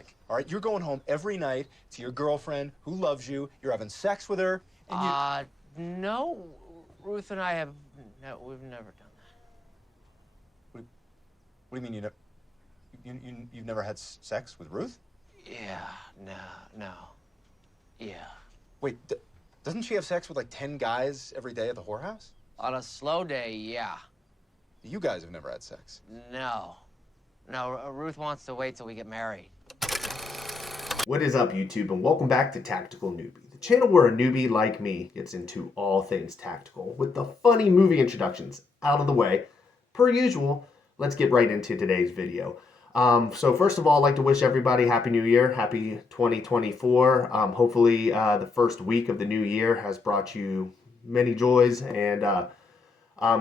like. All right, you're going home every night to your girlfriend who loves you. You're having sex with her, and no, Ruth and I have, no, we've never done that. What do you mean you've never had sex with Ruth? Yeah, no, yeah. Wait, doesn't she have sex with like 10 guys every day at the whorehouse? On a slow day, yeah. You guys have never had sex. No, Ruth wants to wait till we get married. What is up, YouTube, and welcome back to Tactical Newbie, the channel where a newbie like me gets into all things tactical. With the funny movie introductions out of the way, per usual, let's get right into today's video. So first of all, I'd like to wish everybody Happy New Year, Happy 2024. Hopefully the first week of the new year has brought you many joys and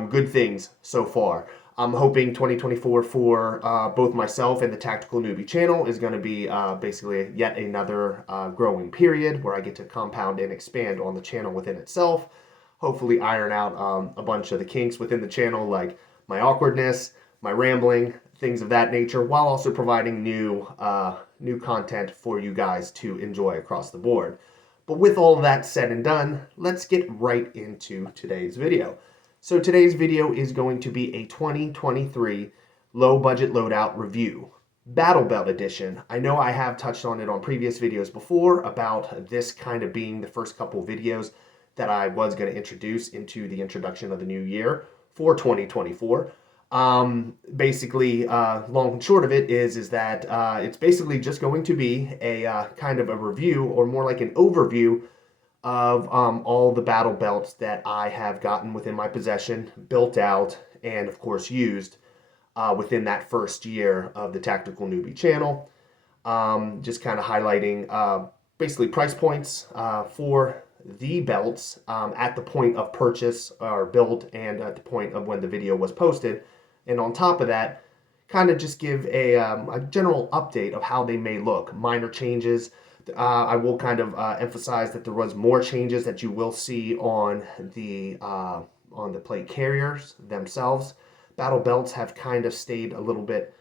good things so far. I'm hoping 2024 for both myself and the Tactical Newbie channel is going to be basically yet another growing period where I get to compound and expand on the channel within itself. Hopefully iron out a bunch of the kinks within the channel, like my awkwardness, my rambling, things of that nature, while also providing new content for you guys to enjoy across the board. But with all that said and done, let's get right into today's video. So today's video is going to be a 2023 low budget loadout review, Battle Belt edition. I know I have touched on it on previous videos before about this kind of being the first couple videos that I was going to introduce into the introduction of the new year for 2024. Basically, long and short of it is that it's basically just going to be a kind of a review, or more like an overview of all the battle belts that I have gotten within my possession, built out, and of course used within that first year of the Tactical Newbie channel. Just kind of highlighting basically price points for the belts at the point of purchase or build and at the point of when the video was posted. And on top of that, kind of just give a general update of how they may look, minor changes. I will kind of emphasize that there was more changes that you will see on the plate carriers themselves. Battle belts have kind of stayed a little bit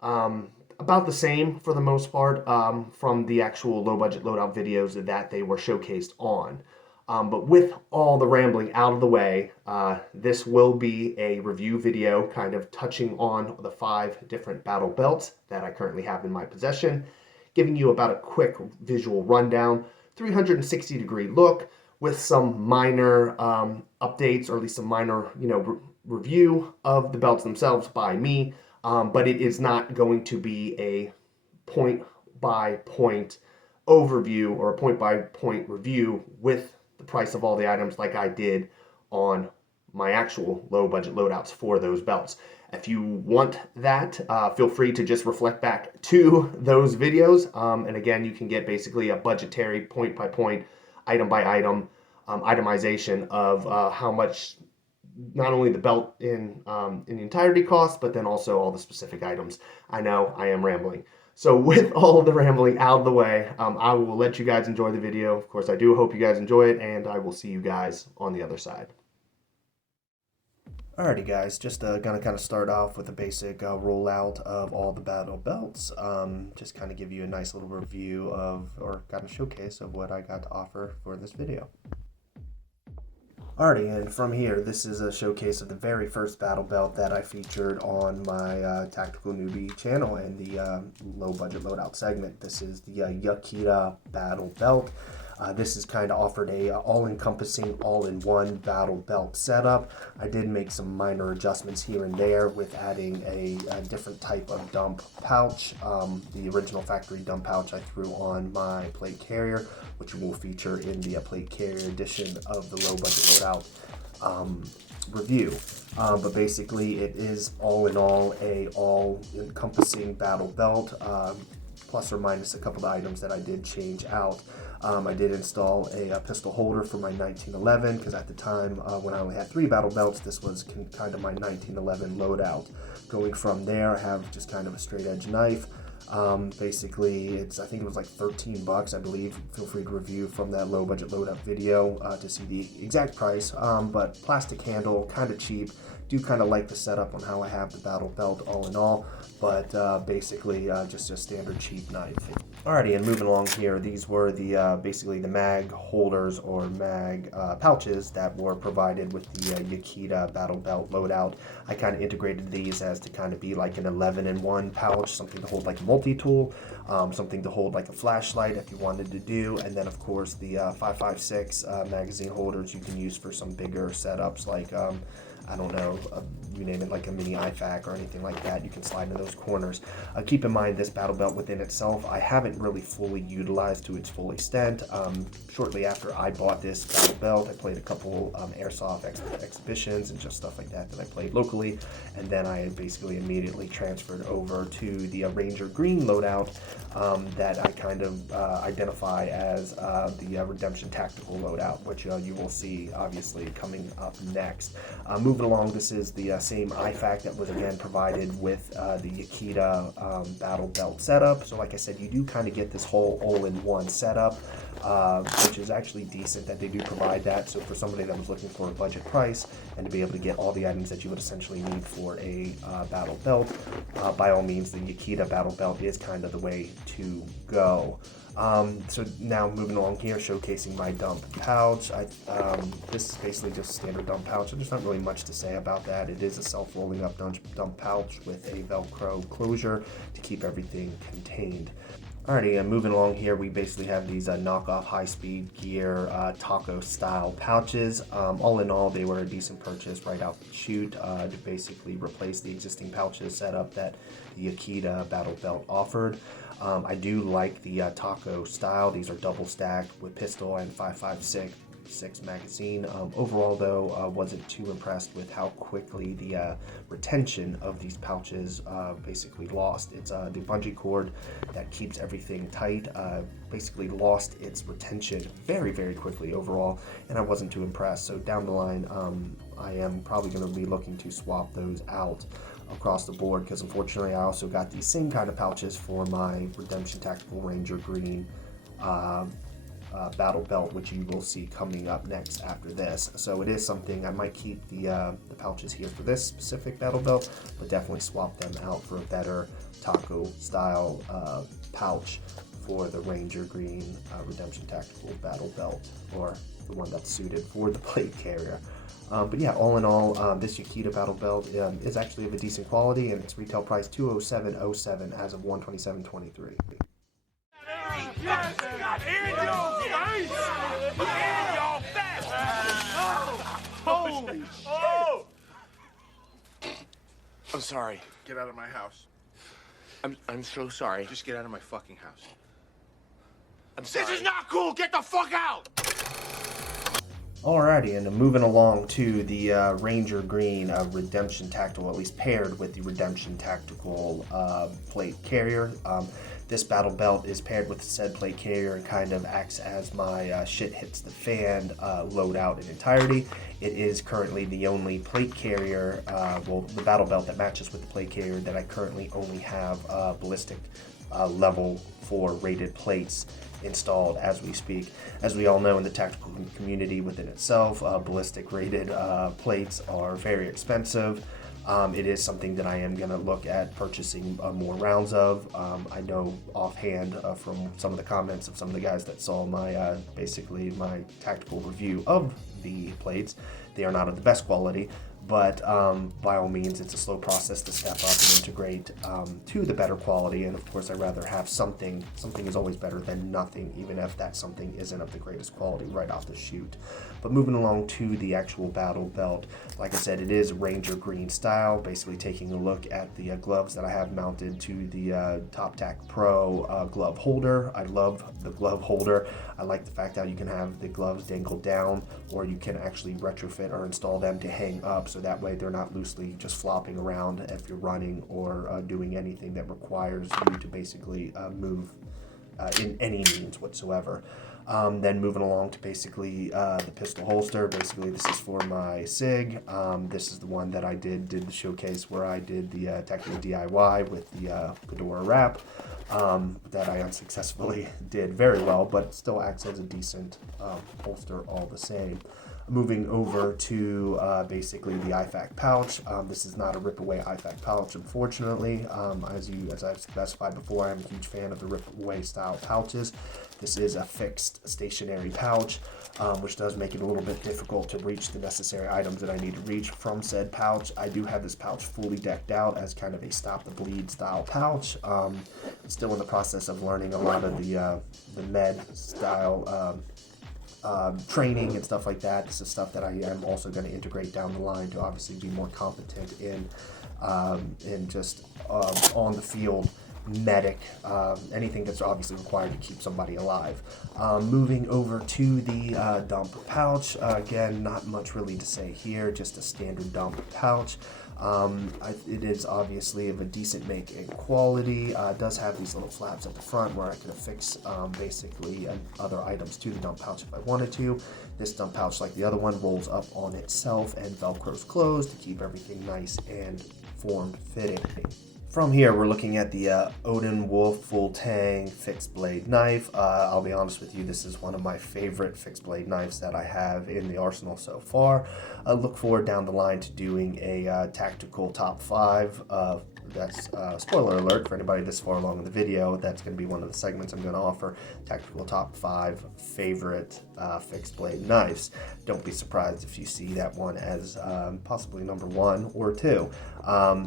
about the same for the most part from the actual low budget loadout videos that they were showcased on. But with all the rambling out of the way, this will be a review video kind of touching on the 5 different battle belts that I currently have in my possession, giving you about a quick visual rundown, 360-degree look with some minor updates, or at least some minor, review of the belts themselves by me. But it is not going to be a point-by-point overview or a point-by-point review with the price of all the items like I did on my actual low budget loadouts for those belts. If you want that, feel free to just reflect back to those videos. And again, you can get basically a budgetary point-by-point, item-by-item itemization of how much not only the belt in the entirety costs, but then also all the specific items. I know I am rambling. So with all of the rambling out of the way, I will let you guys enjoy the video. Of course, I do hope you guys enjoy it, and I will see you guys on the other side. Alrighty guys, just gonna kind of start off with a basic rollout of all the battle belts. Just kind of give you a nice little review of, or kind of showcase of what I got to offer for this video. Alrighty, and from here, this is a showcase of the very first battle belt that I featured on my Tactical Newbie channel and the low budget loadout segment. This is the Yakita battle belt. This is kind of offered a all-encompassing, all-in-one battle belt setup. I did make some minor adjustments here and there with adding a different type of dump pouch. The original factory dump pouch I threw on my plate carrier, which will feature in the plate carrier edition of the low budget loadout review. But basically it is all in all a all-encompassing battle belt, plus or minus a couple of items that I did change out. I did install a pistol holder for my 1911 because at the time when I only had 3 battle belts, this was kind of my 1911 loadout. Going from there, I have just kind of a straight edge knife. Basically, I think it was like 13 bucks, I believe. Feel free to review from that low budget loadout video to see the exact price. But plastic handle, kind of cheap. do kind of like the setup on how I have the battle belt all in all, but basically just a standard cheap knife. Alrighty, and moving along here, these were the basically the mag holders or mag pouches that were provided with the Yakita battle belt loadout. I kind of integrated these as to kind of be like an 11-in-1 pouch, something to hold like a multi-tool, something to hold like a flashlight if you wanted to do, and then of course the 5.56 magazine holders you can use for some bigger setups like I don't know, you name it, like a mini IFAK or anything like that. You can slide into those corners. Keep in mind this battle belt within itself, I haven't really fully utilized to its full extent. Shortly after I bought this battle belt, I played a couple Airsoft exhibitions and just stuff like that I played locally. And then I basically immediately transferred over to the Ranger Green loadout that I kind of identify as the Redemption Tactical loadout, which you will see obviously coming up next. Moving along, this is the same IFAK that was again provided with the Yakita battle belt setup. So like I said, you do kind of get this whole all-in-one setup, which is actually decent that they do provide that. So for somebody that was looking for a budget price and to be able to get all the items that you would essentially need for a battle belt, by all means, the Yakita battle belt is kind of the way to go. So now moving along here, showcasing my dump pouch. This is basically just a standard dump pouch. There's not really much to say about that. It is a self-rolling up dump pouch with a Velcro closure to keep everything contained. Alrighty, and moving along here, we basically have these knockoff high-speed gear taco style pouches. All in all, they were a decent purchase right out the chute to basically replace the existing pouches setup that the Yakita battle belt offered. I do like the taco style. These are double stacked with pistol and 5.56 magazine. Overall though, wasn't too impressed with how quickly the retention of these pouches basically lost. It's the bungee cord that keeps everything tight, basically lost its retention very, very quickly overall, and I wasn't too impressed. So down the line, I am probably going to be looking to swap those out across the board, because unfortunately I also got these same kind of pouches for my Redemption Tactical Ranger Green battle belt, which you will see coming up next after this. So it is something I might keep the pouches here for this specific battle belt, but definitely swap them out for a better taco style pouch for the Ranger Green Redemption Tactical battle belt, or the one that's suited for the plate carrier. But yeah, all in all, this Yakita battle belt is actually of a decent quality, and its retail price $207.07 as of 1/27/23. Holy shit! I'm sorry. Get out of my house. I'm so sorry. Just get out of my fucking house. I'm sorry. This is not cool! Get the fuck out! Alrighty, and moving along to the Ranger Green Redemption Tactical, at least paired with the Redemption Tactical plate carrier. This battle belt is paired with said plate carrier and kind of acts as my shit hits the fan loadout in entirety. It is currently the only plate carrier, well, the battle belt that matches with the plate carrier that I currently only have ballistic level 4 rated plates installed as we speak. As we all know, in the tactical community within itself, ballistic rated plates are very expensive. It is something that I am going to look at purchasing more rounds of. I know offhand from some of the comments of some of the guys that saw my basically my tactical review of the plates, they are not of the best quality. But by all means, it's a slow process to step up and integrate to the better quality. And of course, I'd rather have something. Something is always better than nothing, even if that something isn't of the greatest quality right off the chute. But moving along to the actual battle belt, like I said, it is Ranger Green style, basically taking a look at the gloves that I have mounted to the TOPTACPRO glove holder. I love the glove holder. I like the fact that you can have the gloves dangle down, or you can actually retrofit or install them to hang up, so that way they're not loosely just flopping around if you're running or doing anything that requires you to basically move in any means whatsoever. Then moving along to basically the pistol holster. Basically, this is for my SIG. This is the one that I did the showcase where I did the technical DIY with the Fedora wrap. That I unsuccessfully did very well, but still acts as a decent holster all the same. Moving over to basically the IFAK pouch. This is not a rip-away IFAK pouch, unfortunately. As I've specified before, I'm a huge fan of the rip-away style pouches. This is a fixed stationary pouch, which does make it a little bit difficult to reach the necessary items that I need to reach from said pouch. I do have this pouch fully decked out as kind of a stop the bleed style pouch. Still in the process of learning a lot of the med style training and stuff like that. This is stuff that I am also going to integrate down the line to obviously be more competent in just on the field medic, anything that's obviously required to keep somebody alive. Moving over to the dump pouch, again, not much really to say here, just a standard dump pouch. It is obviously of a decent make and quality. It does have these little flaps at the front where I can affix basically other items to the dump pouch if I wanted to. This dump pouch, like the other one, rolls up on itself and velcros closed to keep everything nice and form-fitting. From here, we're looking at the ODINWOLF full tang fixed blade knife. I'll be honest with you, this is one of my favorite fixed blade knives that I have in the arsenal so far. I look forward down the line to doing a tactical top 5. That's spoiler alert for anybody this far along in the video. That's going to be one of the segments I'm going to offer. Tactical top 5 favorite fixed blade knives. Don't be surprised if you see that one as possibly number 1 or 2.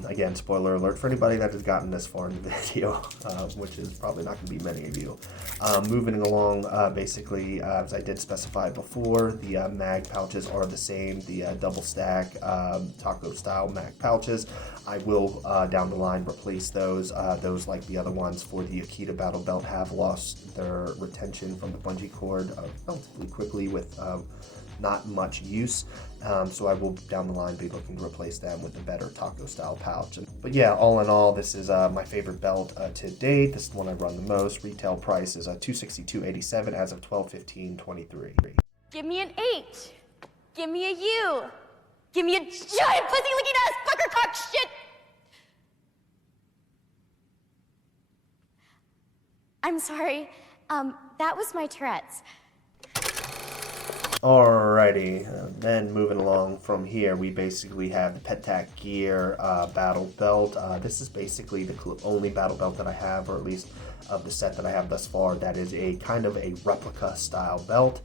Again, spoiler alert for anybody that has gotten this far in the video, which is probably not going to be many of you. Moving along, basically, as I did specify before, the mag pouches are the same. The double stack taco style mag pouches. I will down the line replace those. Those, like the other ones for the Yakita battle belt, have lost their retention from the bungee cord relatively quickly with not much use. So I will down the line be looking to replace them with a better taco style pouch. But yeah, all in all, this is my favorite belt to date. This is the one I run the most. Retail price is $262.87 as of 12/15/23. Give me an 8. Give me a U. Give me a giant pussy looking ass fucker cock shit. I'm sorry. That was my Tourette's. Alrighty, then moving along from here, we basically have the PETAC battle belt. This is basically the only battle belt that I have, or at least of the set that I have thus far, that is a kind of a replica style belt.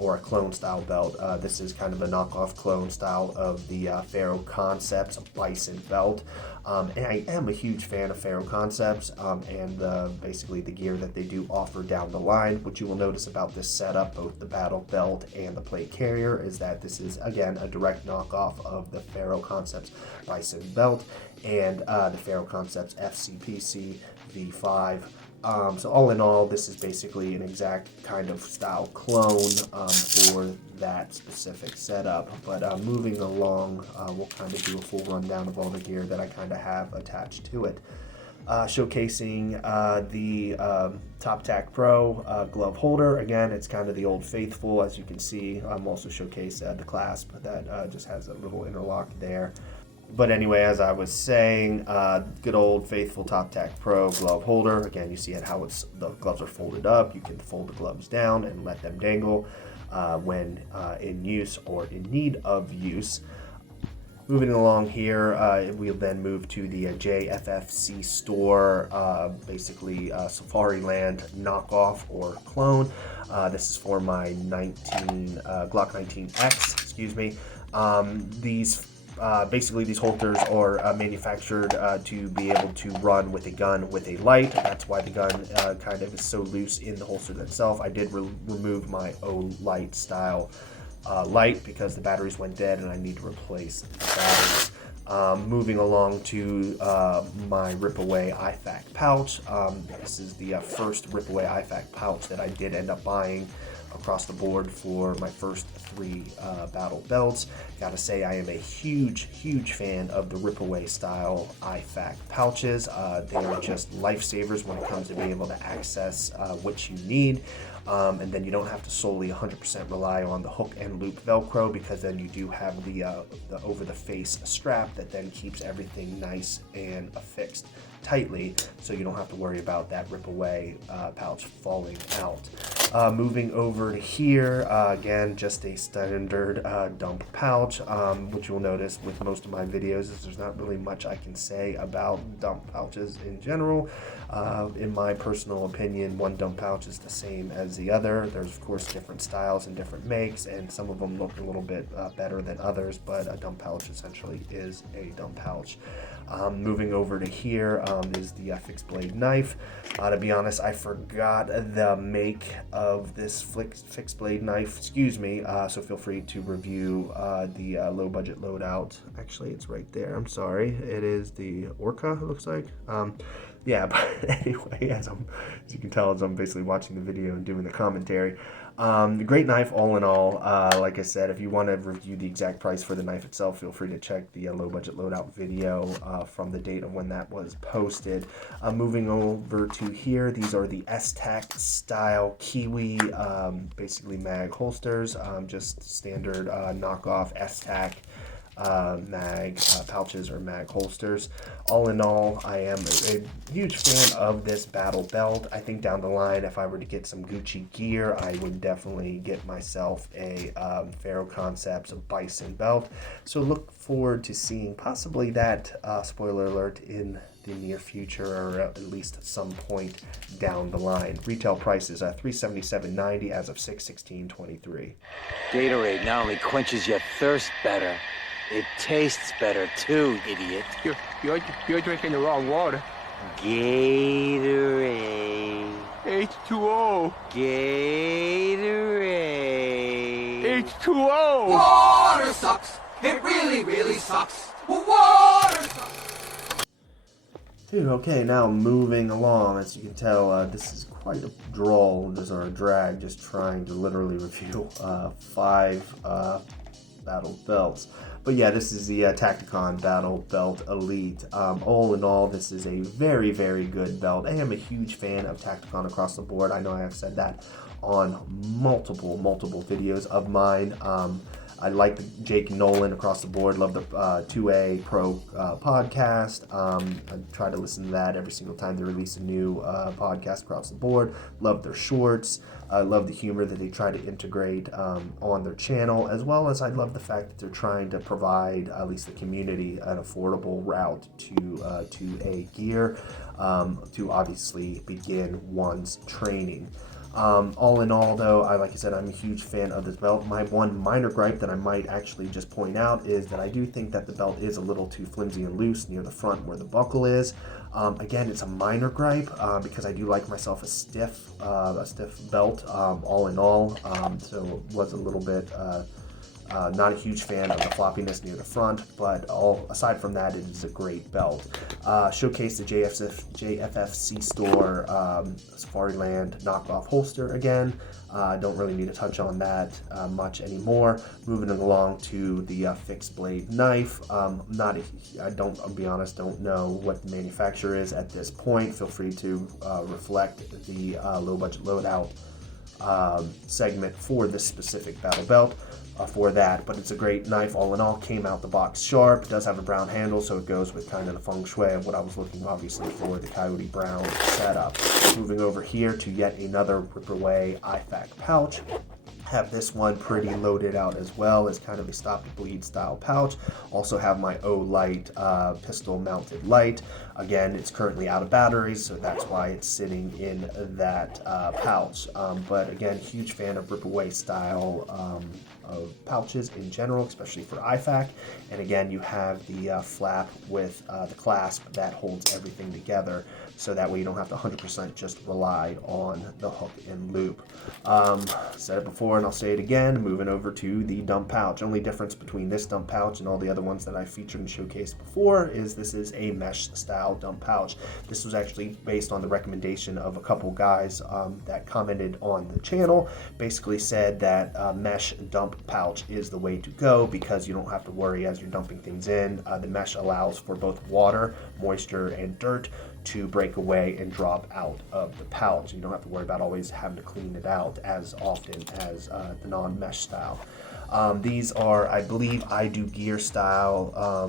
Or a clone style belt. This is kind of a knockoff clone style of the Ferro Concepts Bison belt. And I am a huge fan of Ferro Concepts and basically the gear that they do offer down the line. What you will notice about this setup, both the battle belt and the plate carrier, is that this is, again, a direct knockoff of the Ferro Concepts Bison belt and the Ferro Concepts FCPC V5. So all in all, this is basically an exact kind of style clone for that specific setup. But moving along, we'll kind of do a full rundown of all the gear that I kind of have attached to it. Showcasing the TOPTACPRO glove holder. Again, it's kind of the old faithful, as you can see. I'm also showcasing the clasp that just has a little interlock there. But anyway, as I was saying, good old faithful TOPTACPRO glove holder. Again, you see how the gloves are folded up. You can fold the gloves down and let them dangle when in use or in need of use. Moving along here, we'll then move to the JFFCESTORE, basically Safari Land knockoff or clone. This is for my Glock 19X, excuse me. Basically, these holsters are manufactured to be able to run with a gun with a light. That's why the gun kind of is so loose in the holster itself. I did remove my O-Light style light because the batteries went dead and I need to replace the batteries. Moving along to my Rip-Away IFAK pouch. This is the first Rip-Away IFAK pouch that I did end up buying across the board for my first 3 battle belts. Gotta say, I am a huge fan of the Rip-Away style IFAK pouches. They are just lifesavers when it comes to being able to access what you need. And then you don't have to solely 100% rely on the hook and loop Velcro, because then you do have the over the face strap that then keeps everything nice and affixed tightly, so you don't have to worry about that Rip-Away pouch falling out. Moving over to here, again, just a standard dump pouch, which you'll notice with most of my videos is there's not really much I can say about dump pouches in general. In my personal opinion, one dump pouch is the same as the other. There's of course different styles and different makes, and some of them look a little bit better than others, but a dump pouch essentially is a dump pouch. Moving over to here is the fixed blade knife. To be honest, I forgot the make of this fixed blade knife, excuse me, so feel free to review the low budget loadout. Actually, it's right there, I'm sorry. It is the Orca, it looks like. Yeah, but anyway, as you can tell, as I'm basically watching the video and doing the commentary. Great knife all in all. Like I said, if you want to review the exact price for the knife itself, feel free to check the low budget loadout video from the date of when that was posted. Moving over to here, these are the S-Tac style Kiwi, basically mag holsters, just standard knockoff S-Tac mag pouches or mag holsters. All in all, I am a huge fan of this battle belt. I think down the line, if I were to get some Gucci gear, I would definitely get myself a Ferro Concepts Bison belt. So look forward to seeing possibly that, spoiler alert, in the near future, or at least at some point down the line. Retail price is $377.90 as of 6/16/23. Gatorade not only quenches your thirst better, it tastes better too, idiot. You're drinking the wrong water. Gatorade. H2O. Gatorade. H2O. Water sucks. It really, really sucks. Water sucks. Dude, okay, now moving along, as you can tell, this is quite a drawl, or a drag, just trying to literally review 5 battle belts. But yeah, this is the Tacticon Battle Belt Elite. All in all, this is a very, very good belt. I am a huge fan of Tacticon across the board. I know I have said that on multiple videos of mine. I like the Jake Nolan across the board. Love the 2A Pro podcast. I try to listen to that every single time they release a new podcast across the board. Love their shorts. I love the humor that they try to integrate on their channel, as well as I love the fact that they're trying to provide at least the community an affordable route to a gear to obviously begin one's training. All in all, though, like I said, I'm a huge fan of this belt. My one minor gripe that I might actually just point out is that I do think that the belt is a little too flimsy and loose near the front where the buckle is. Again, it's a minor gripe because I do like myself a stiff belt, all in all. So it was a little bit not a huge fan of the floppiness near the front, but aside from that, it is a great belt. Showcase the JFFCESTORE Safariland knockoff holster again. Don't really need to touch on that much anymore. Moving along to the fixed blade knife. I'll be honest, don't know what the manufacturer is at this point. Feel free to reflect the low budget loadout segment for this specific battle belt. For that, but it's a great knife all in all. Came out the box sharp. It does have a brown handle, so it goes with kind of the feng shui of what I was looking obviously for the Coyote Brown setup. Moving over here to yet another rip away IFAK pouch. Have this one pretty loaded out as well as kind of a stop to bleed style pouch. Also have my O-Light pistol mounted light. Again, it's currently out of batteries, so that's why it's sitting in that pouch. But again, huge fan of rip away style of pouches in general, especially for IFAK. And again, you have the flap with the clasp that holds everything together, so that way you don't have to 100% just rely on the hook and loop. Said it before and I'll say it again, moving over to the dump pouch. Only difference between this dump pouch and all the other ones that I featured and showcased before is this is a mesh style dump pouch. This was actually based on the recommendation of a couple guys that commented on the channel. Basically said that mesh dump pouch is the way to go because you don't have to worry as you're dumping things in. The mesh allows for both water, moisture, and dirt to break away and drop out of the pouch. You don't have to worry about always having to clean it out as often as the non-mesh style. These are, I believe, IDOGEAR style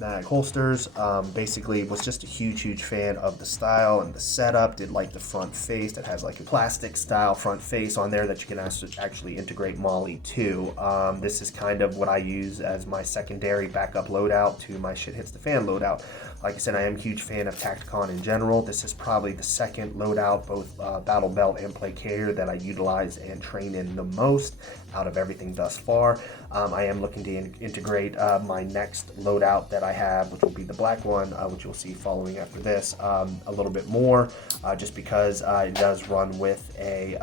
mag holsters. Basically was just a huge fan of the style and the setup. Did like the front face that has like a plastic style front face on there that you can actually integrate MOLLE to. This is kind of what I use as my secondary backup loadout to my shit hits the fan loadout. Like I said, I am a huge fan of Tacticon in general. This is probably the second loadout, both battle belt and plate carrier, that I utilize and train in the most out of everything thus far. I am looking to integrate my next loadout that I have, which will be the black one, which you'll see following after this, a little bit more, just because it does run with a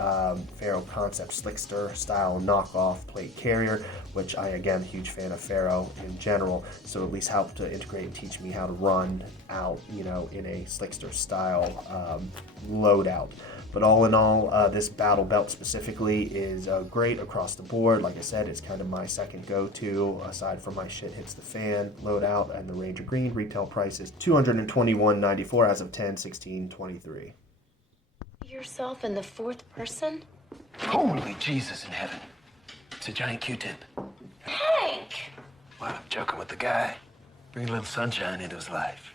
Ferro Concepts Slickster style knockoff plate carrier, which I, again, huge fan of Ferro in general, so at least help to integrate and teach me how to run out, you know, in a Slickster style loadout. But all in all, this battle belt specifically is great across the board. Like I said, it's kind of my second go-to, aside from my shit hits the fan loadout and the Ranger Green. Retail price is $221.94 as of 10/16/23. Yourself in the fourth person? Holy Jesus in heaven. It's a giant Q-tip. Hank! Well, I'm joking with the guy. Bring a little sunshine into his life.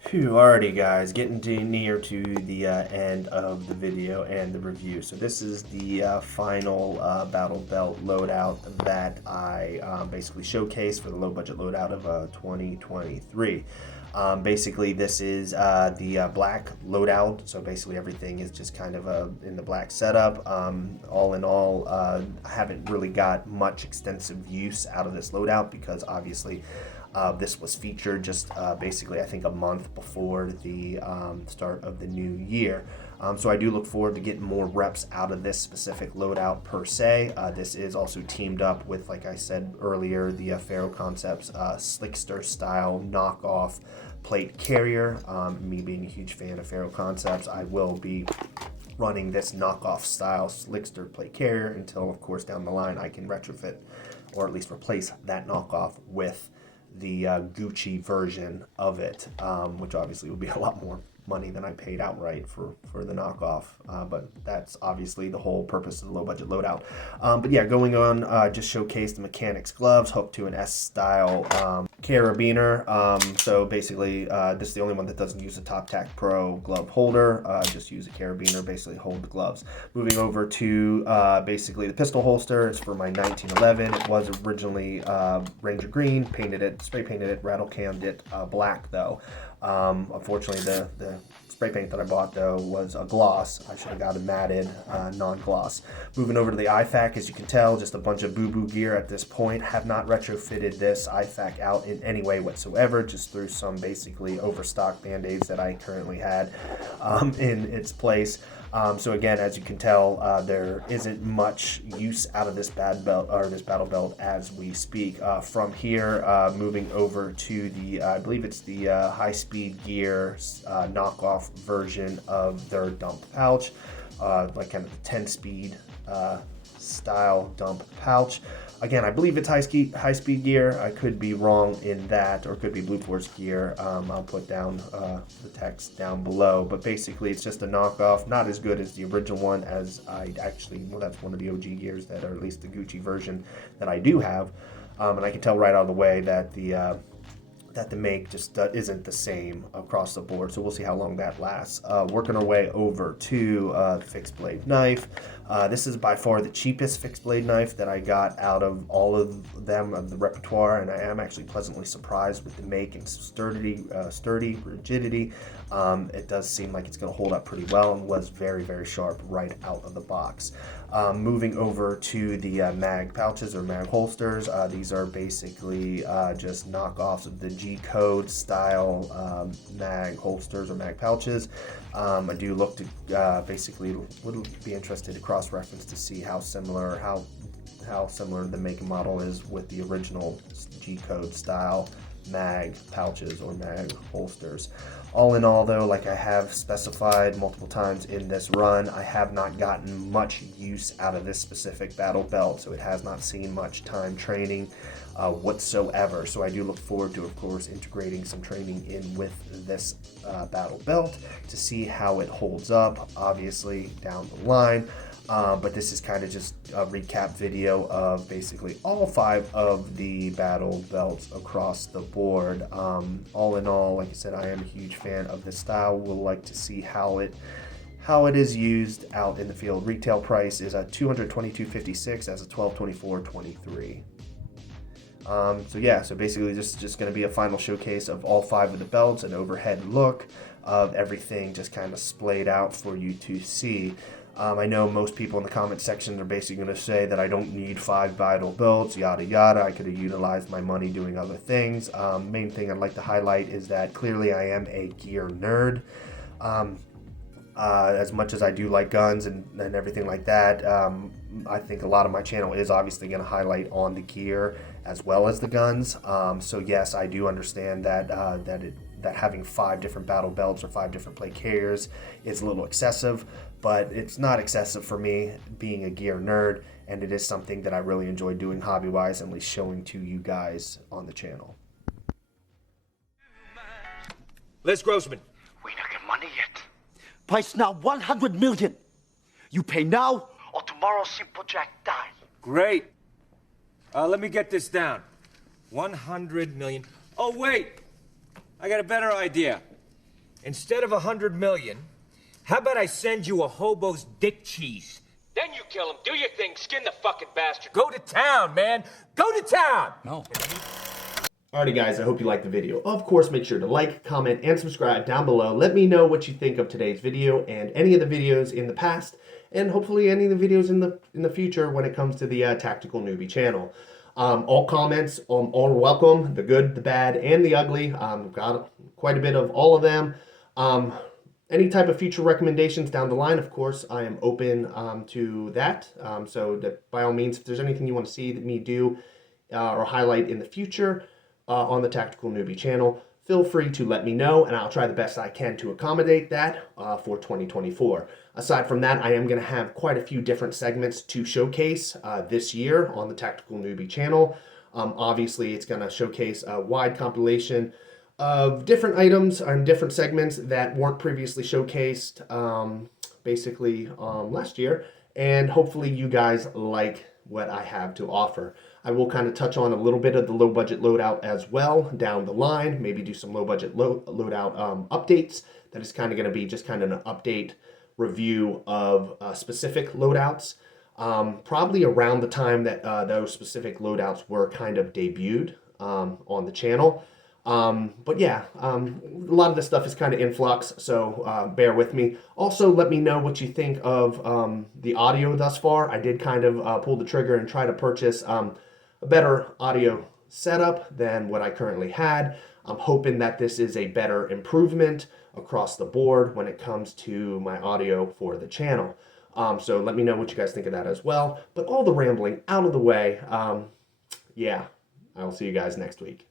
Phew, alrighty guys, getting near to the end of the video and the review. So this is the final battle belt loadout that I basically showcased for the low budget loadout of 2023. Basically this is the black loadout, so basically everything is just kind of in the black setup. All in all, I haven't really got much extensive use out of this loadout because obviously this was featured just basically I think a month before the start of the new year. So I do look forward to getting more reps out of this specific loadout per se. This is also teamed up with, like I said earlier, the Ferro Concepts Slickster style knockoff plate carrier. Me being a huge fan of Ferro Concepts, I will be running this knockoff style Slickster plate carrier until, of course, down the line I can retrofit or at least replace that knockoff with the Gucci version of it, which obviously would be a lot more money than I paid outright for the knockoff, but that's obviously the whole purpose of the low budget loadout. But yeah, going on, just showcased the mechanics gloves hooked to an S style carabiner. So basically this is the only one that doesn't use a TOPTACPRO glove holder, just use a carabiner, basically hold the gloves. Moving over to basically the pistol holster. It's for my 1911. It was originally Ranger Green, spray painted it, rattle cammed it black though. Unfortunately the spray paint that I bought though was a gloss. I should have got a matted non-gloss. Moving over to the IFAK, as you can tell, just a bunch of boo-boo gear at this point. Have not retrofitted this IFAK out in any way whatsoever, just through some basically overstock band-aids that I currently had in its place. So again, as you can tell, there isn't much use out of this battle belt as we speak. From here, moving over to the, I believe it's the high-speed gear knockoff version of their dump pouch, like kind of the 10-speed style dump pouch. Again, I believe it's high-speed gear. I could be wrong in that, or it could be Blue Force gear. I'll put down the text down below. But basically, it's just a knockoff. Not as good as the original one, as I actually, well, that's one of the OG gears that, or at least the Gucci version that I do have. And I can tell right out of the way that the make just isn't the same across the board, so we'll see how long that lasts. Working our way over to the fixed blade knife. This is by far the cheapest fixed blade knife that I got out of all of them of the repertoire, and I am actually pleasantly surprised with the make and sturdy rigidity. It does seem like it's going to hold up pretty well and was very, very sharp right out of the box. Moving over to the mag pouches or mag holsters. These are basically just knockoffs of the G-code style mag holsters or mag pouches. I do look to basically would be interested to cross-reference to see how similar the make and model is with the original G-code style mag pouches or mag holsters. All in all though, like I have specified multiple times in this run, I have not gotten much use out of this specific battle belt, so it has not seen much time training whatsoever. So I do look forward to, of course, integrating some training in with this battle belt to see how it holds up, obviously, down the line. But this is kind of just a recap video of basically all 5 of the battle belts across the board. All in all, like I said, I am a huge fan of this style. We'll like to see how it is used out in the field. Retail price is at $222.56 as a $1224.23. So yeah, so basically just going to be a final showcase of all 5 of the belts, an overhead look of everything just kind of splayed out for you to see. I know most people in the comment section are basically going to say that I don't need 5 vital belts, yada yada. I could have utilized my money doing other things. Main thing I'd like to highlight is that clearly I am a gear nerd. As much as I do like guns and everything like that, I think a lot of my channel is obviously going to highlight on the gear as well as the guns. So yes, I do understand that that having 5 different battle belts or 5 different plate carriers is a little excessive, but it's not excessive for me being a gear nerd, and it is something that I really enjoy doing hobby-wise and at least showing to you guys on the channel. Les Grossman. We not get money yet. Price now 100 million. You pay now or tomorrow Simple Jack die. Great. Let me get this down. 100 million. Oh, wait. I got a better idea. Instead of 100 million, how about I send you a hobo's dick cheese? Then you kill him, do your thing, skin the fucking bastard. Go to town, man. Go to town. No. Alrighty guys, I hope you liked the video. Of course, make sure to like, comment, and subscribe down below. Let me know what you think of today's video and any of the videos in the past, and hopefully any of the videos in the future when it comes to the Tactical Newbie channel. All comments are welcome, the good, the bad, and the ugly. Got quite a bit of all of them. Any type of future recommendations down the line, of course, I am open to that. So that by all means, if there's anything you want to see me do or highlight in the future on the Tactical Newbie channel, feel free to let me know, and I'll try the best I can to accommodate that for 2024. Aside from that, I am going to have quite a few different segments to showcase this year on the Tactical Newbie channel. Obviously, it's going to showcase a wide compilation of different items and different segments that weren't previously showcased basically last year, and hopefully you guys like what I have to offer. I will kind of touch on a little bit of the low budget loadout as well down the line, maybe do some low budget loadout updates. That is kind of going to be just kind of an update review of specific loadouts, probably around the time that those specific loadouts were kind of debuted on the channel. But yeah, a lot of this stuff is kind of in flux, so bear with me. Also, let me know what you think of the audio thus far. I did kind of pull the trigger and try to purchase a better audio setup than what I currently had. I'm hoping that this is a better improvement across the board when it comes to my audio for the channel. So let me know what you guys think of that as well. But all the rambling out of the way, yeah, I'll see you guys next week.